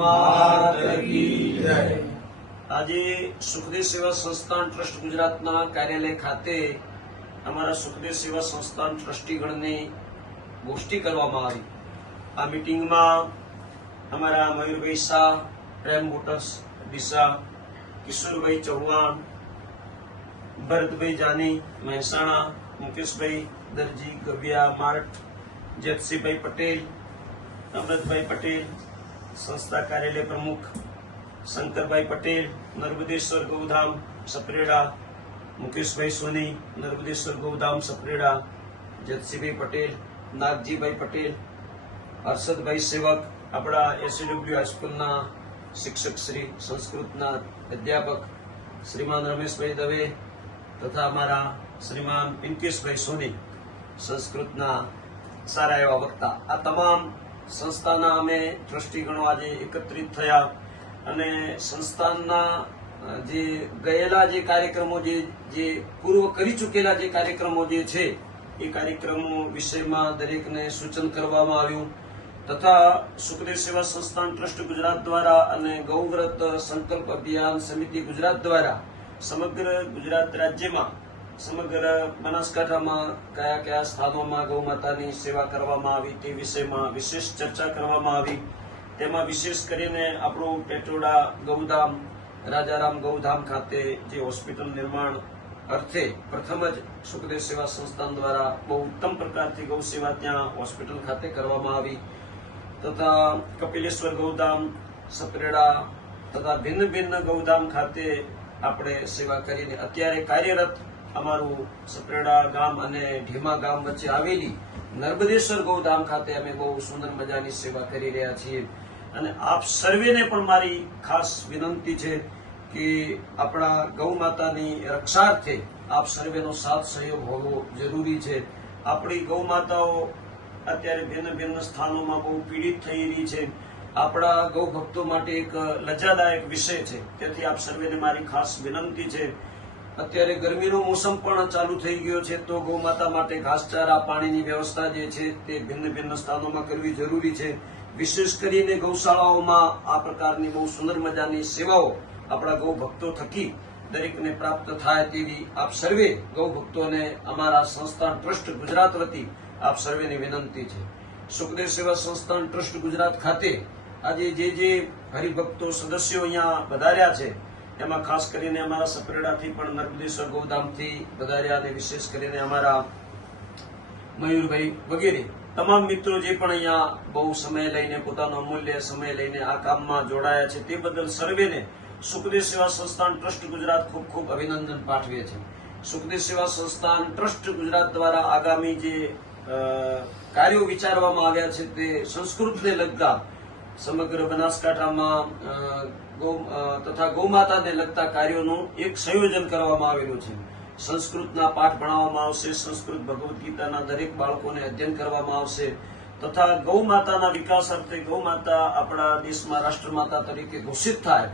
માત કી જય। આજે સુખદેવ સેવા સંસ્થાન ટ્રસ્ટ ગુજરાતના કાર્યાલય ખાતે અમારા સુખદેવ સેવા સંસ્થાન ટ્રસ્ટીગણની ગોષ્ઠી કરવામાં આવી। આ મીટિંગમાં અમારા મયુરભાઈ શાહ, પ્રેમ મોટર્સ ડીસા, કિશોરભાઈ ચૌહાણ, ભરતભાઈ જાની મહેસાણા, મુકેશભાઈ દરજી ગવ્યા માર્ટ, જેતસીભાઈ પટેલ, અમૃતભાઈ પટેલ, સંસ્થા કાર્યાલય પ્રમુખ શંકરભાઈ પટેલ, નર્મદેશ્વર ગૌધામ સપરેડા, મુકેશભાઈ સોની, નર્મદેશ્વર ગૌધામ સપરેડા, જેતસીભાઈ પટેલ, નાગજીભાઈ પટેલ, હર્ષદભાઈ સેવક, આપણા એસએડબ્લ્યુ હાઈસ્કૂલના શિક્ષક શ્રી, સંસ્કૃતના અધ્યાપક શ્રીમાન રમેશભાઈ દવે તથા અમારા શ્રીમાન પિંકેશભાઈ સોની, સંસ્કૃતના સારા એવા વક્તા, આ તમામ સંસ્થાના અમે ટ્રસ્ટીગણો આજે એકત્રિત થયા અને સંસ્થાનના જે ગયેલા જે કાર્યક્રમો જે પૂર્વ કરી ચૂકેલા જે કાર્યક્રમો જે છે એ કાર્યક્રમો વિષયમાં દરેકને સૂચન કરવામાં આવ્યું તથા સુખદેવ સેવા સંસ્થાન ટ્રસ્ટ ગુજરાત દ્વારા અને ગૌવ્રત સંકલ્પ અભિયાન સમિતિ ગુજરાત દ્વારા સમગ્ર ગુજરાત રાજ્યમાં, સમગ્ર બનાસકાંઠામાં કયા કયા સ્થાનોમાં ગૌ માતાની સેવા કરવામાં આવી તે વિષયમાં વિશેષ ચર્ચા કરવામાં આવી। તેમાં વિશેષ કરીને આપણું પેટોડા ગૌધામ, રાજારામ ગૌધામ ખાતે જે હોસ્પિટલ નિર્માણ અર્થે પ્રથમ જ સુખદેવ સેવા સંસ્થાન દ્વારા બહુ ઉત્તમ પ્રકારથી ગૌ સેવા ત્યાં હોસ્પિટલ ખાતે કરવામાં આવી તથા કપિલેશ્વર ગૌધામ સપરેડા તથા ભિન્ન ભિન્ન ગૌધામ ખાતે આપણે સેવા કરીને અત્યારે કાર્યરત અમારું સપરેડા ગામ અને ઢીમા ગામ વચ્ચે આવેલી નર્મદેશ્વર ગૌધામ ખાતે અમે બહુ સુંદર મજાની સેવા કરી રહ્યા છીએ। અને આપ સર્વેને પણ મારી ખાસ વિનંતી છે કે આપણા ગૌ માતાની રક્ષાર્થે આપ સર્વેનો સાથ સહયોગ હોવો જરૂરી છે। આપણી ગૌ માતાઓ અત્યારે ભિન્ન ભિન્ન સ્થાનોમાં બહુ પીડિત થઈ રહી છે। આપણા ગૌ ભક્તો માટે એક લજ્જાદાયક વિષય છે, તેથી આપ સર્વેને મારી ખાસ વિનંતી છે। અત્યારે ગરમીનો મોસમ પણ ચાલુ થઈ ગયો છે તો ગૌ માતા માટે ઘાસચારા, પાણીની વ્યવસ્થા જે છે તે ભિન્ન ભિન્ન સ્થાનોમાં કરવી જરૂરી છે। વિશેષ કરીને ગૌશાળાઓમાં આ પ્રકારની બહુ સુંદર મજાની સેવાઓ આપણા ગૌ ભક્તો થકી દરેકને પ્રાપ્ત થાય તેવી આપ સર્વે ગૌ ભક્તોને અમારા સંસ્થાન ટ્રસ્ટ ગુજરાત વતી આપ સર્વેની વિનંતી છે। સુખદેવ સેવા સંસ્થાન ટ્રસ્ટ ગુજરાત ખાતે આજે જે હરિભક્તો સદસ્યો અહીંયા વધાર્યા છે એમાં ખાસ કરીને અમારા સપરેડાથી પણ નર્મદેશ્વર ગૌધામથી વધાર્યા અને વિશેષ કરીને અમારા મયુરભાઈ વગેરે તમામ મિત્રો જે પણ અહીંયા બહુ સમય લઈને, પોતાનો અમૂલ્ય સમય લઈને આ કામમાં જોડાયા છે તે બદલ સર્વેને સુખદેવ સેવા સંસ્થાન ટ્રસ્ટ ગુજરાત ખૂબ ખૂબ અભિનંદન પાઠવે છે। સુખદેવ સેવા સંસ્થાન ટ્રસ્ટ ગુજરાત દ્વારા આગામી જે કાર્યો વિચારવામાં આવ્યા છે તે સંસ્કૃતને લગતા સમગ્ર બનાસકાંઠામાં તથા ગૌમાતાને લગતા કાર્યોનું એક સંયોજન કરવામાં આવેલું છે। સંસ્કૃતના પાઠ ભણાવવામાં આવશે, સંસ્કૃત ભગવદ્ ગીતાના દરેક બાળકોને અધ્યયન કરવામાં આવશે તથા ગૌ માતાના વિકાસ અર્થે ગૌ માતા આપણા દેશમાં રાષ્ટ્રમાતા તરીકે ઘોષિત થાય